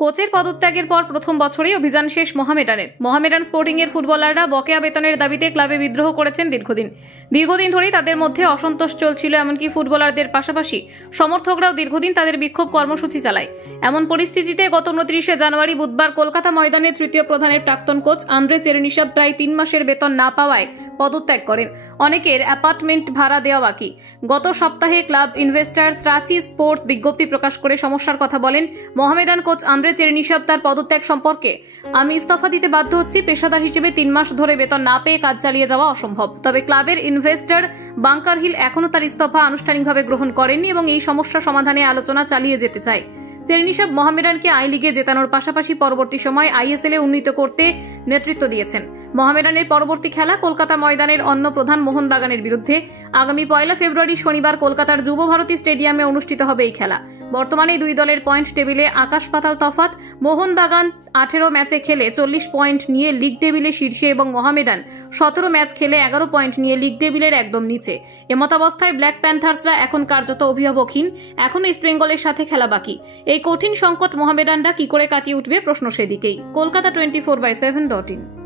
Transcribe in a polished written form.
কোচের পদত্যাগের পর প্রথম বছরেই অভিযান শেষ মোহামেডানের। মোহামেডান স্পোর্টিং এর ফুটবলাররা বকেয়া বেতনের দাবিতে ক্লাবে বিদ্রোহ করেছেন দীর্ঘদিন ধরেই তাদের মধ্যে অসন্তোষ চলছিল। এমনকি ফুটবলারদের পাশাপাশি সমর্থকরাও দীর্ঘদিন তাদের বিক্ষোভ কর্মসূচি চালায়। এমন পরিস্থিতিতে গত 29শে জানুয়ারি বুধবার কলকাতা ময়দানে তৃতীয় প্রধানের প্রাক্তন কোচ আন্দ্রে চেরনিসভ প্রায় 3 মাসের বেতন না পাওয়ায় পদত্যাগ করেন। অনেকের অ্যাপার্টমেন্ট ভাড়া দেওয়া বাকি। গত সপ্তাহে ক্লাব ইনভেস্টার্স রাঁচি স্পোর্টস বিজ্ঞপ্তি প্রকাশ করে সমস্যার কথা বলেন। মোহামেডান কোচ আন্দ্রে চেরনিসভ তার পদত্যাগ সম্পর্কে, আমি ইস্তফা দিতে বাধ্য হচ্ছি। পেশাদার হিসেবে 3 মাস ধরে বেতন না পেয়ে কাজ চালিয়ে যাওয়া অসম্ভব। তবে ক্লাবের ইনভেস্টর বাংকার হিল এখনও তার ইস্তফা আনুষ্ঠানিকভাবে গ্রহণ করেননি এবং এই সমস্যা সমাধানে আলোচনা চালিয়ে যেতে চায়। চেরনিসভ মোহামেডানকে আই লিগে জেতানোর পাশাপাশি পরবর্তী সময় আইএসএল এ উন্নীত করতে নেতৃত্ব দিয়েছেন। মোহামেডানের পরবর্তী খেলা কলকাতা ময়দানের অন্য প্রধান মোহনবাগানের বিরুদ্ধে। আগামী 1 ফেব্রুয়ারি শনিবার কলকাতার যুব ভারতী স্টেডিয়ামে অনুষ্ঠিত হবে এই খেলা। বর্তমানে দুই দলের পয়েন্ট টেবিলে আকাশ পাতাল তফাৎ। মোহনবাগান 18 ম্যাচে খেলে 40 পয়েন্ট নিয়ে লিগ টেবিলে শীর্ষে এবং মোহামেডান 17 ম্যাচ খেলে 11 পয়েন্ট নিয়ে লিগ টেবিলের একদম নিচে। এমতাবস্থায় ব্ল্যাক প্যান্থার্সরা এখন কার্যত অভিভাবকহীন। এখনো ইস্ট বেঙ্গলের সাথে খেলা বাকি। এই কঠিন সংকট মোহামেডানরা কি করে কাটিয়ে উঠবে, প্রশ্ন সেদিকেই। কলকাতা 24/7.in।